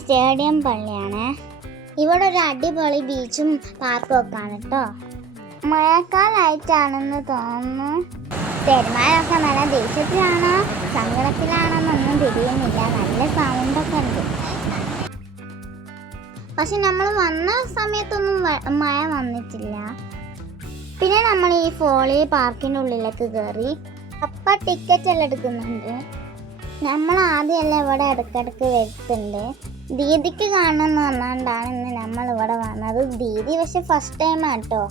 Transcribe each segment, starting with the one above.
Stadium പള്ളിയാണ്. ഇവിടെ ഒരു അടിപൊളി ബീച്ചും പാർക്കും ഒക്കെ ആണ് കേട്ടോ. മഴക്കാലമായിട്ടാണെന്ന് തോന്നുന്നു. പെരുമാളൊക്കെ നല്ല ദേഷ്യത്തിലാണോ സങ്കടത്തിലാണോ എന്നൊന്നും തിരിയുന്നില്ല. നല്ല സൗണ്ടൊക്കെ ഉണ്ട്. പക്ഷെ നമ്മൾ വന്ന സമയത്തൊന്നും മഴ വന്നിട്ടില്ല. പിന്നെ നമ്മൾ ഈ ഫോളി പാർക്കിൻ്റെ ഉള്ളിലേക്ക് കയറി. അപ്പം ടിക്കറ്റ് എല്ലാം എടുക്കുന്നുണ്ട്. നമ്മൾ ആദ്യമല്ല ഇവിടെ ഇടയ്ക്കിടയ്ക്ക് വരുത്തുന്നുണ്ട്. ദീദിക്ക് കാണണമെന്ന് പറഞ്ഞുകൊണ്ടാണ് ഇന്ന് നമ്മൾ ഇവിടെ വന്നത്. ദീദി പക്ഷെ ഫസ്റ്റ് ടൈം ആട്ടോ.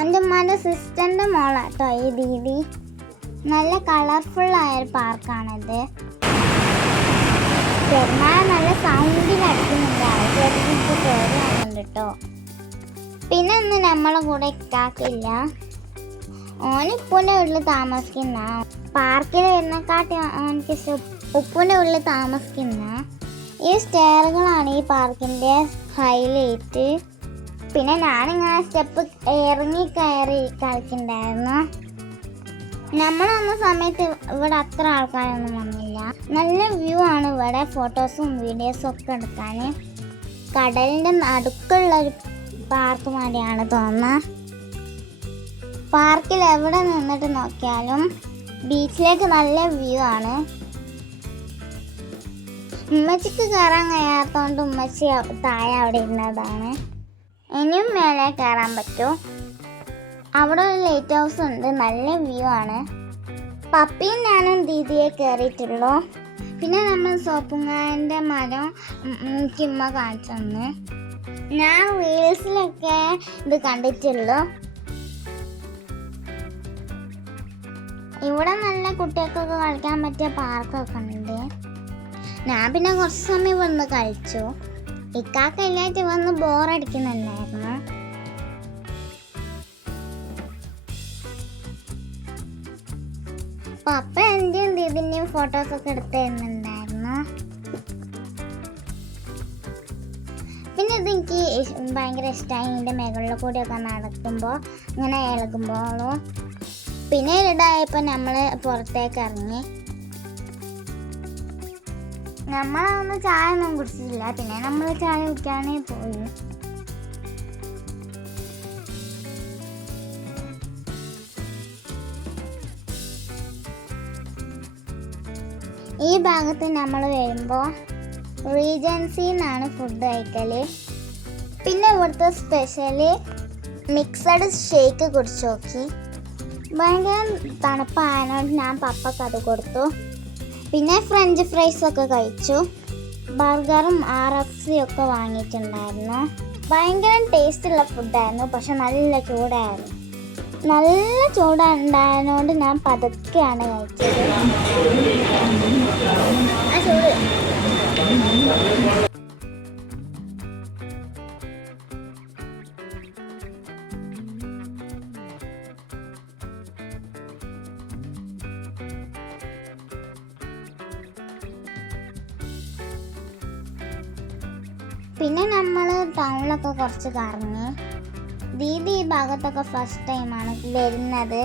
എൻ്റെ ഉമ്മാൻ്റെ സിസ്റ്ററിൻ്റെ മോളാട്ടോ ഈ ദീദി. നല്ല കളർഫുള്ളായൊരു പാർക്കാണിത്. പെരുമാൾ നല്ല സൗണ്ടിൽ അടിക്കുന്നുണ്ട്. ആൾക്കാർക്ക് കയറിയാണുണ്ട് കേട്ടോ. പിന്നെ ഒന്ന് നമ്മളെ കൂടെ ഇക്കാക്കില്ല. ഓനിപ്പൂൻ്റെ വീട്ടിൽ താമസിക്കുന്ന പാർക്കിൽ വരുന്നക്കാട്ടി എനിക്ക് ഉപ്പൂൻ്റെ വീട്ടിൽ താമസിക്കുന്ന ഈ സ്റ്റെയറുകളാണ് ഈ പാർക്കിൻ്റെ ഹൈലൈറ്റ്. പിന്നെ ഞാനിങ്ങനെ സ്റ്റെപ്പ് ഇറങ്ങി കയറി കളിക്കുന്നുണ്ടായിരുന്നു. നമ്മൾ വന്ന സമയത്ത് ഇവിടെ അത്ര ആൾക്കാരൊന്നും വന്നില്ല. നല്ല വ്യൂ ആണ് ഇവിടെ. ഫോട്ടോസും വീഡിയോസും ഒക്കെ എടുക്കാൻ. കടലിൻ്റെ നടുക്കുള്ളൊരു പാർക്ക് മാതിരിയാണ് തോന്നുന്നത്. പാർക്കിൽ എവിടെ നിന്നിട്ട് നോക്കിയാലും ബീച്ചിലേക്ക് നല്ല വ്യൂ ആണ്. ഉമ്മച്ചിക്ക് കയറാൻ കഴിയാത്തതുകൊണ്ട് ഉമ്മച്ചി താഴെ അവിടെ ഇരുന്നതാണ്. ഇനിയും മേലെ കയറാൻ പറ്റും. അവിടെ ഒരു ലൈറ്റ് ഹൗസ് ഉണ്ട്. നല്ല വ്യൂ ആണ്. പപ്പിയും ഞാനും ദീദിയെ കയറിയിട്ടുള്ളൂ. പിന്നെ നമ്മൾ സോപ്പുങ്ങാൻ്റെ മരം ചിമ്മ കാണിച്ചു തന്നു. ഞാൻ റീൽസിലൊക്കെ ഇത് കണ്ടിട്ടുള്ളൂ. ഇവിടെ നല്ല കുട്ടികൾക്കൊക്കെ കളിക്കാൻ പറ്റിയ പാർക്കൊക്കെ ഉണ്ട്. ഞാൻ പിന്നെ കുറച്ച് സമയം വന്ന് കളിച്ചു. ഇക്കാക്കല്ലായിട്ട് വന്ന് ബോറടിക്കുന്നുണ്ടായിരുന്നു. പപ്പ എൻ്റെയും ദീദിൻ്റെയും ഫോട്ടോസൊക്കെ എടുത്ത് തരുന്നുണ്ടായിരുന്നു. പിന്നെ ഇതെനിക്ക് ഭയങ്കര ഇഷ്ടമായി. ഇതിൻ്റെ മുകളിൽ കൂടിയൊക്കെ നടക്കുമ്പോൾ ഇങ്ങനെ ഇളകുമ്പോഴും. പിന്നെ ഇടായപ്പോൾ നമ്മൾ പുറത്തേക്ക് ഇറങ്ങി. നമ്മളൊന്നും ചായ ഒന്നും കുടിച്ചിട്ടില്ല. പിന്നെ നമ്മൾ ചായ കുടിക്കാനേ പോയി. ഈ ഭാഗത്ത് നമ്മൾ വരുമ്പോൾ റീജൻസി എന്നാണ് ഫുഡ് കഴിക്കൽ. പിന്നെ ഇവിടുത്തെ സ്പെഷ്യല് മിക്സഡ് ഷേക്ക് കുടിച്ച് നോക്കി. ഭയങ്കര തണുപ്പായതുകൊണ്ട് ഞാൻ പപ്പക്ക് അത് കൊടുത്തു. പിന്നെ ഫ്രഞ്ച് ഫ്രൈസൊക്കെ കഴിച്ചു. ബർഗറും RFC ഒക്കെ വാങ്ങിയിട്ടുണ്ടായിരുന്നു. ഭയങ്കര ടേസ്റ്റുള്ള ഫുഡായിരുന്നു. പക്ഷെ നല്ല ചൂടായിരുന്നു. നല്ല ചൂടുണ്ടായതുകൊണ്ട് ഞാൻ പതുക്കെയാണ് കഴിച്ചത്. പിന്നെ നമ്മൾ ടൗണിലൊക്കെ കുറച്ച് കറങ്ങി. ദീദി ഈ ഭാഗത്തൊക്കെ ഫസ്റ്റ് ടൈമാണ് വരുന്നത്.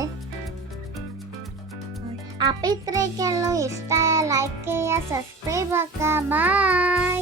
അപ്പം ഇത്രയൊക്കെയുള്ളൂ. ഇഷ്ടമായ ലൈക്ക് ചെയ്യുക, സബ്സ്ക്രൈബ് ആക്കുക. ബൈ.